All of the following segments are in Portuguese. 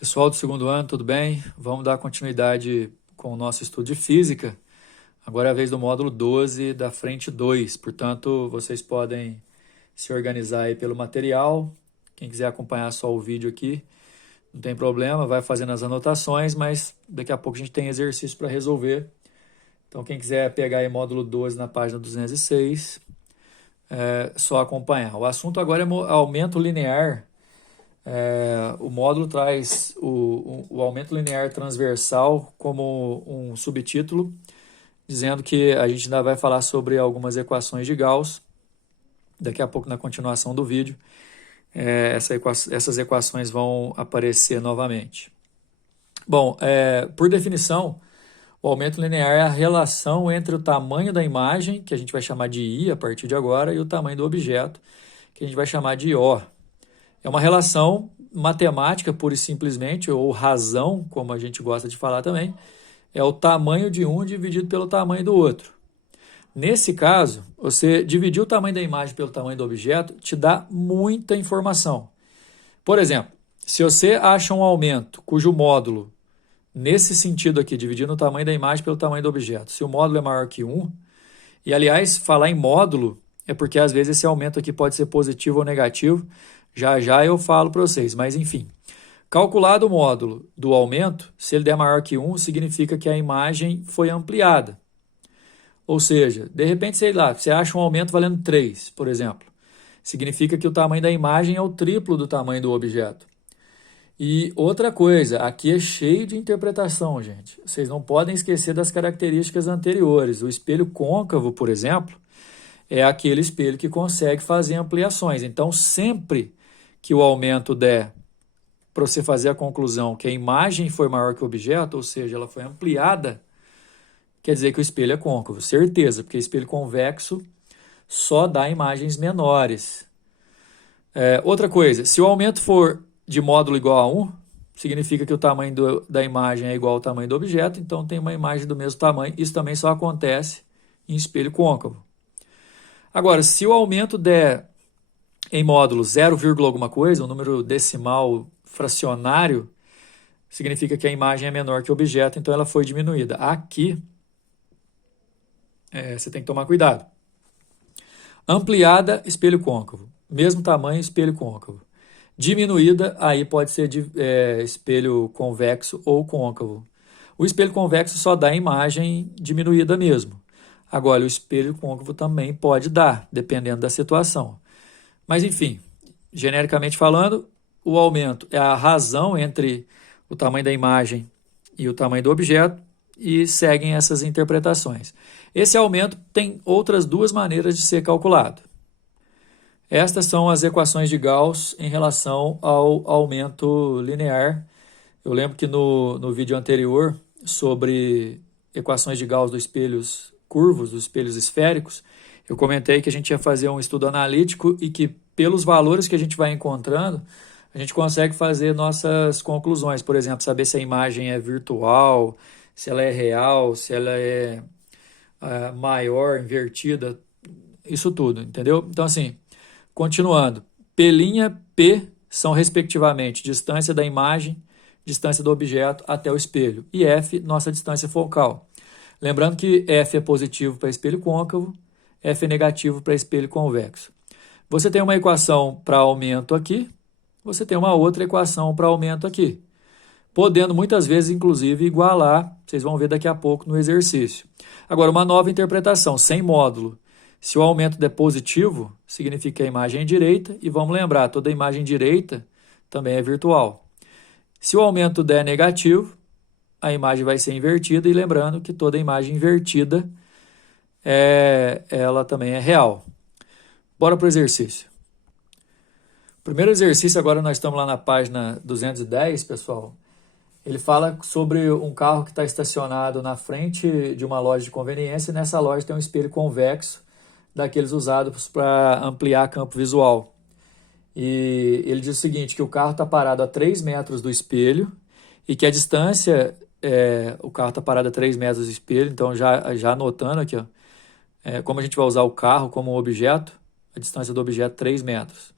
Pessoal do segundo ano, tudo bem? Vamos dar continuidade com o nosso estudo de física. Agora é a vez do módulo 12 da frente 2. Portanto, vocês podem se organizar aí pelo material. Quem quiser acompanhar só o vídeo aqui, não tem problema, vai fazendo as anotações, mas daqui a pouco a gente tem exercício para resolver. Então, quem quiser pegar aí módulo 12 na página 206, é só acompanhar. O assunto agora é aumento linear. O módulo traz o aumento linear transversal como um subtítulo, dizendo que a gente ainda vai falar sobre algumas equações de Gauss, daqui a pouco na continuação do vídeo. Essas equações vão aparecer novamente. Bom, por definição, o aumento linear é a relação entre o tamanho da imagem, que a gente vai chamar de I a partir de agora, e o tamanho do objeto, que a gente vai chamar de O. É uma relação matemática, pura e simplesmente, ou razão, como a gente gosta de falar também, é o tamanho de um dividido pelo tamanho do outro. Nesse caso, você dividir o tamanho da imagem pelo tamanho do objeto te dá muita informação. Por exemplo, se você acha um aumento cujo módulo, nesse sentido aqui, dividindo o tamanho da imagem pelo tamanho do objeto, se o módulo é maior que 1, e aliás, falar em módulo é porque às vezes esse aumento aqui pode ser positivo ou negativo, já já eu falo para vocês, mas enfim. Calculado o módulo do aumento, se ele der maior que 1, significa que a imagem foi ampliada. Ou seja, de repente, sei lá, você acha um aumento valendo 3, por exemplo. Significa que o tamanho da imagem é o triplo do tamanho do objeto. E outra coisa, aqui é cheio de interpretação, gente. Vocês não podem esquecer das características anteriores. O espelho côncavo, por exemplo, é aquele espelho que consegue fazer ampliações. Então, sempre que o aumento der para você fazer a conclusão que a imagem foi maior que o objeto, ou seja, ela foi ampliada, quer dizer que o espelho é côncavo. Certeza, porque espelho convexo só dá imagens menores. Outra coisa, se o aumento for de módulo igual a 1, significa que o tamanho da imagem é igual ao tamanho do objeto, então tem uma imagem do mesmo tamanho. Isso também só acontece em espelho côncavo. Agora, se o aumento der em módulo 0, alguma coisa, um número decimal fracionário, significa que a imagem é menor que o objeto, então ela foi diminuída. Aqui, você tem que tomar cuidado. Ampliada, espelho côncavo. Mesmo tamanho, espelho côncavo. Diminuída, aí pode ser espelho convexo ou côncavo. O espelho convexo só dá a imagem diminuída mesmo. Agora, o espelho côncavo também pode dar, dependendo da situação. Mas, enfim, genericamente falando, o aumento é a razão entre o tamanho da imagem e o tamanho do objeto e seguem essas interpretações. Esse aumento tem outras duas maneiras de ser calculado. Estas são as equações de Gauss em relação ao aumento linear. Eu lembro que no vídeo anterior sobre equações de Gauss dos espelhos curvos, dos espelhos esféricos, eu comentei que a gente ia fazer um estudo analítico e que pelos valores que a gente vai encontrando, a gente consegue fazer nossas conclusões. Por exemplo, saber se a imagem é virtual, se ela é real, se ela é maior, invertida, isso tudo, entendeu? Então, assim, continuando, P', P são respectivamente distância da imagem, distância do objeto até o espelho, e F, nossa distância focal. Lembrando que F é positivo para espelho côncavo, F é negativo para espelho convexo. Você tem uma equação para aumento aqui, você tem uma outra equação para aumento aqui, podendo muitas vezes, inclusive, igualar, vocês vão ver daqui a pouco no exercício. Agora, uma nova interpretação, sem módulo. Se o aumento der positivo, significa que a imagem é direita, e vamos lembrar, toda imagem direita também é virtual. Se o aumento der negativo, a imagem vai ser invertida, e lembrando que toda imagem invertida, ela também é real. Bora para o exercício. Primeiro exercício, agora nós estamos lá na página 210, pessoal. Ele fala sobre um carro que está estacionado na frente de uma loja de conveniência, e nessa loja tem um espelho convexo, daqueles usados para ampliar campo visual. E ele diz o seguinte, que o carro está parado a 3 metros do espelho, e que a distância, o carro está parado a 3 metros do espelho, então já anotando aqui, ó, como a gente vai usar o carro como objeto, a distância do objeto é 3 metros.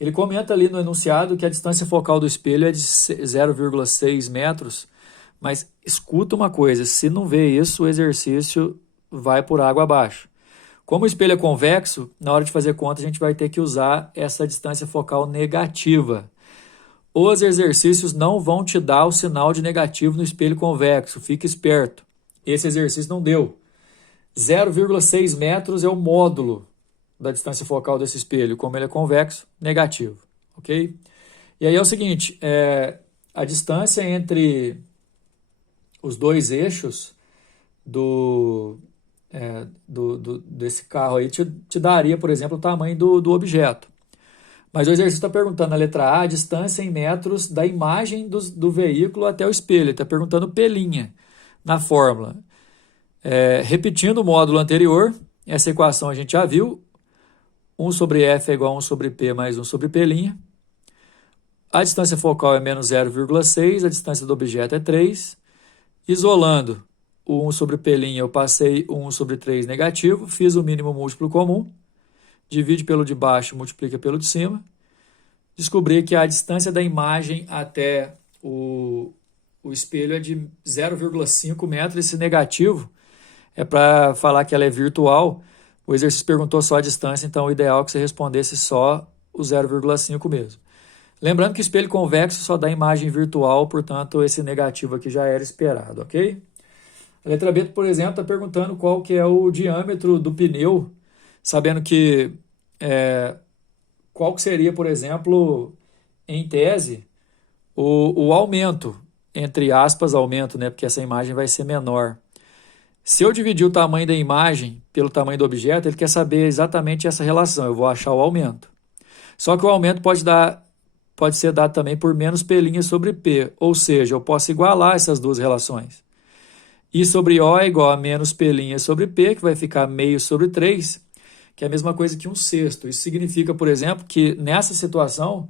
Ele comenta ali no enunciado que a distância focal do espelho é de 0,6 metros, mas escuta uma coisa, se não vê isso, o exercício vai por água abaixo. Como o espelho é convexo, na hora de fazer conta a gente vai ter que usar essa distância focal negativa. Os exercícios não vão te dar o sinal de negativo no espelho convexo, fique esperto. Esse exercício não deu. 0,6 metros é o módulo da distância focal desse espelho. Como ele é convexo, negativo. Ok? E aí é o seguinte, a distância entre os dois eixos desse carro aí te daria, por exemplo, o tamanho do objeto. Mas o exercício está perguntando na letra A a distância em metros da imagem do veículo até o espelho. Ele está perguntando pelinha na fórmula. Repetindo o módulo anterior, essa equação a gente já viu. 1 sobre F é igual a 1 sobre P mais 1 sobre P'. A distância focal é menos 0,6, a distância do objeto é 3. Isolando o 1 sobre P', eu passei o 1 sobre 3 negativo, fiz o mínimo múltiplo comum, divide pelo de baixo, multiplica pelo de cima. Descobri que a distância da imagem até o espelho é de 0,5 metros. Esse negativo é para falar que ela é virtual. O exercício perguntou só a distância, então o ideal é que você respondesse só o 0,5 mesmo. Lembrando que o espelho convexo só dá imagem virtual, portanto esse negativo aqui já era esperado, ok? A letra B, por exemplo, está perguntando qual que é o diâmetro do pneu, sabendo que qual que seria, por exemplo, em tese, o aumento, entre aspas, aumento, né? Porque essa imagem vai ser menor. Se eu dividir o tamanho da imagem pelo tamanho do objeto, ele quer saber exatamente essa relação. Eu vou achar o aumento. Só que o aumento pode ser dado também por menos pelinha sobre P, ou seja, eu posso igualar essas duas relações. I sobre O é igual a menos pelinha sobre P, que vai ficar meio sobre 3, que é a mesma coisa que 1/6. Isso significa, por exemplo, que nessa situação,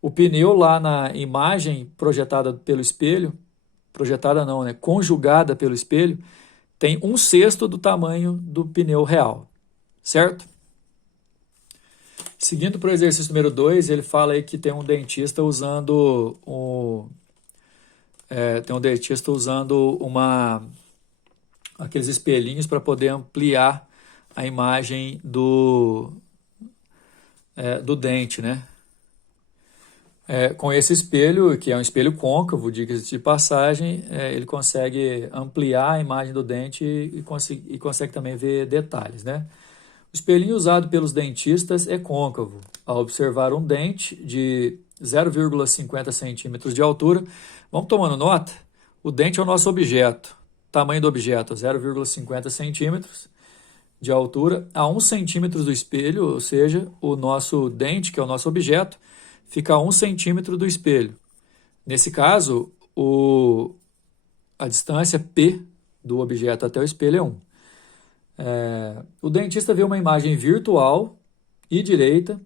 o pneu lá na imagem projetada pelo espelho, projetada não, né? Conjugada pelo espelho, tem 1/6 do tamanho do pneu real, certo? Seguindo para o exercício número 2, ele fala aí que tem um dentista usando aqueles espelhinhos para poder ampliar a imagem do dente, né? Com esse espelho, que é um espelho côncavo, diga-se de passagem, ele consegue ampliar a imagem do dente e consegue também ver detalhes, né? O espelhinho usado pelos dentistas é côncavo. Ao observar um dente de 0,50 centímetros de altura, vamos tomando nota, o dente é o nosso objeto. Tamanho do objeto, 0,50 centímetros de altura a 1 centímetro do espelho, ou seja, o nosso dente, que é o nosso objeto, fica a 1 centímetro do espelho. Nesse caso, a distância P do objeto até o espelho é 1. O dentista vê uma imagem virtual e direita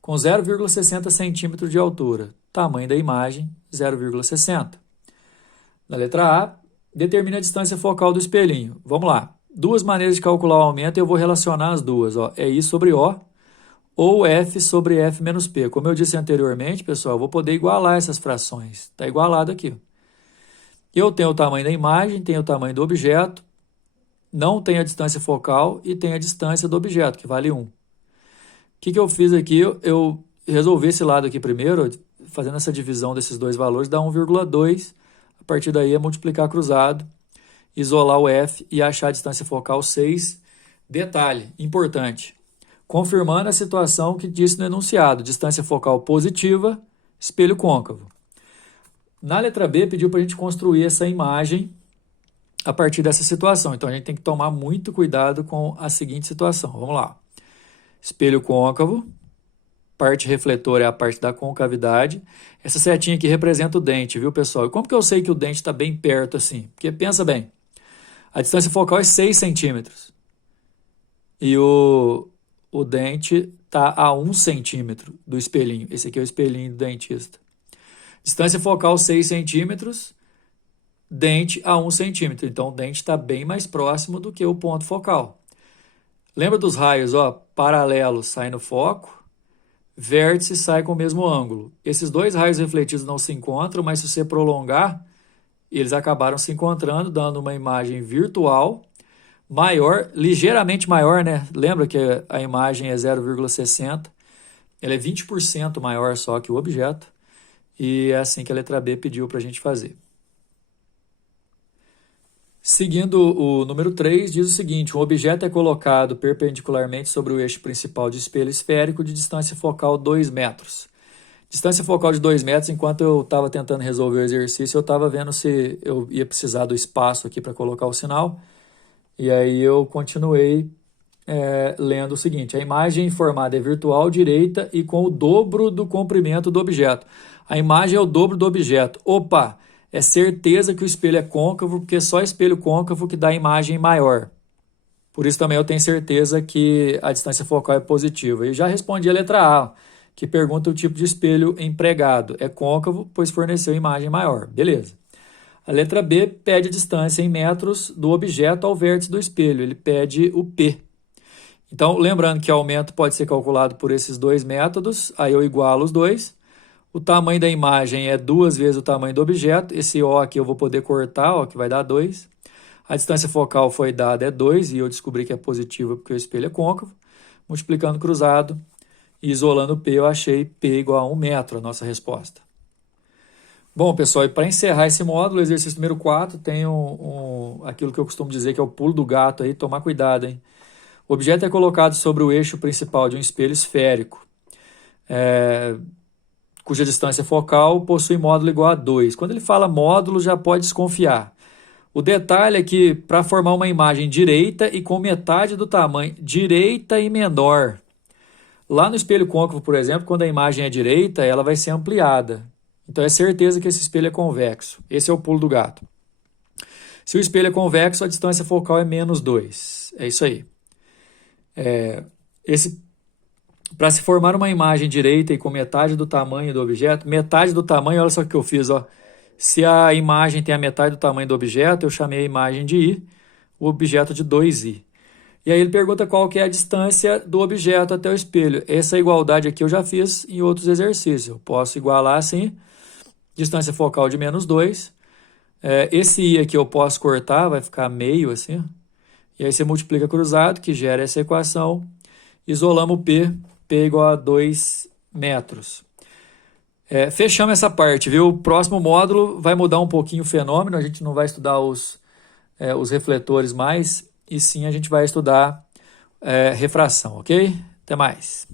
com 0,60 centímetros de altura. Tamanho da imagem, 0,60. Na letra A, determine a distância focal do espelhinho. Vamos lá. Duas maneiras de calcular o aumento e eu vou relacionar as duas. É I sobre O ou F sobre F menos P. Como eu disse anteriormente, pessoal, eu vou poder igualar essas frações. Está igualado aqui. Eu tenho o tamanho da imagem, tenho o tamanho do objeto, não tenho a distância focal e tenho a distância do objeto, que vale 1. O que eu fiz aqui? Eu resolvi esse lado aqui primeiro, fazendo essa divisão desses dois valores, dá 1,2. A partir daí é multiplicar cruzado, isolar o F e achar a distância focal 6. Detalhe importante. Confirmando a situação que disse no enunciado, distância focal positiva, espelho côncavo. Na letra B, pediu para a gente construir essa imagem a partir dessa situação. Então, a gente tem que tomar muito cuidado com a seguinte situação. Vamos lá. Espelho côncavo, parte refletor é a parte da concavidade. Essa setinha aqui representa o dente, viu, pessoal? E como que eu sei que o dente está bem perto assim? Porque, pensa bem, a distância focal é 6 centímetros. E o dente está a 1 centímetro do espelhinho. Esse aqui é o espelhinho do dentista. Distância focal 6 centímetros, dente a 1 centímetro. Então, o dente está bem mais próximo do que o ponto focal. Lembra dos raios, paralelo sai no foco, vértice sai com o mesmo ângulo. Esses dois raios refletidos não se encontram, mas se você prolongar, eles acabaram se encontrando, dando uma imagem virtual maior, ligeiramente maior, né? Lembra que a imagem é 0,60, ela é 20% maior só que o objeto, e é assim que a letra B pediu para a gente fazer. Seguindo o número 3, diz o seguinte: um objeto é colocado perpendicularmente sobre o eixo principal de espelho esférico de distância focal 2 metros. Distância focal de 2 metros, enquanto eu estava tentando resolver o exercício, eu estava vendo se eu ia precisar do espaço aqui para colocar o sinal. E aí eu continuei lendo o seguinte: a imagem informada é virtual, direita e com o dobro do comprimento do objeto. A imagem é o dobro do objeto. Opa! É certeza que o espelho é côncavo, porque só espelho côncavo que dá a imagem maior. Por isso também eu tenho certeza que a distância focal é positiva. E já respondi a letra A, que pergunta o tipo de espelho empregado. É côncavo, pois forneceu imagem maior. Beleza. A letra B pede a distância em metros do objeto ao vértice do espelho. Ele pede o P. Então, lembrando que o aumento pode ser calculado por esses dois métodos. Aí eu igualo os dois. O tamanho da imagem é 2 vezes o tamanho do objeto. Esse O aqui eu vou poder cortar, ó, que vai dar 2. A distância focal foi dada é 2 e eu descobri que é positiva porque o espelho é côncavo. Multiplicando cruzado e isolando P, eu achei P igual a 1 metro, a nossa resposta. Bom, pessoal, e para encerrar esse módulo, o exercício número 4, tem aquilo que eu costumo dizer que é o pulo do gato aí, tomar cuidado, hein? O objeto é colocado sobre o eixo principal de um espelho esférico, cuja distância focal possui módulo igual a 2. Quando ele fala módulo, já pode desconfiar. O detalhe é que para formar uma imagem direita e com metade do tamanho, direita e menor. Lá no espelho côncavo, por exemplo, quando a imagem é direita, ela vai ser ampliada. Então é certeza que esse espelho é convexo. Esse é o pulo do gato. Se o espelho é convexo, a distância focal é menos 2. É isso aí. Para se formar uma imagem direita e com metade do tamanho do objeto, metade do tamanho, olha só o que eu fiz, ó. Se a imagem tem a metade do tamanho do objeto, eu chamei a imagem de I, o objeto de 2I. E aí ele pergunta qual que é a distância do objeto até o espelho. Essa igualdade aqui eu já fiz em outros exercícios. Eu posso igualar assim, distância focal de menos 2. Esse I aqui eu posso cortar, vai ficar meio assim. E aí você multiplica cruzado, que gera essa equação. Isolamos P igual a 2 metros. Fechamos essa parte, viu? O próximo módulo vai mudar um pouquinho o fenômeno, a gente não vai estudar os refletores mais, e sim a gente vai estudar refração, ok? Até mais.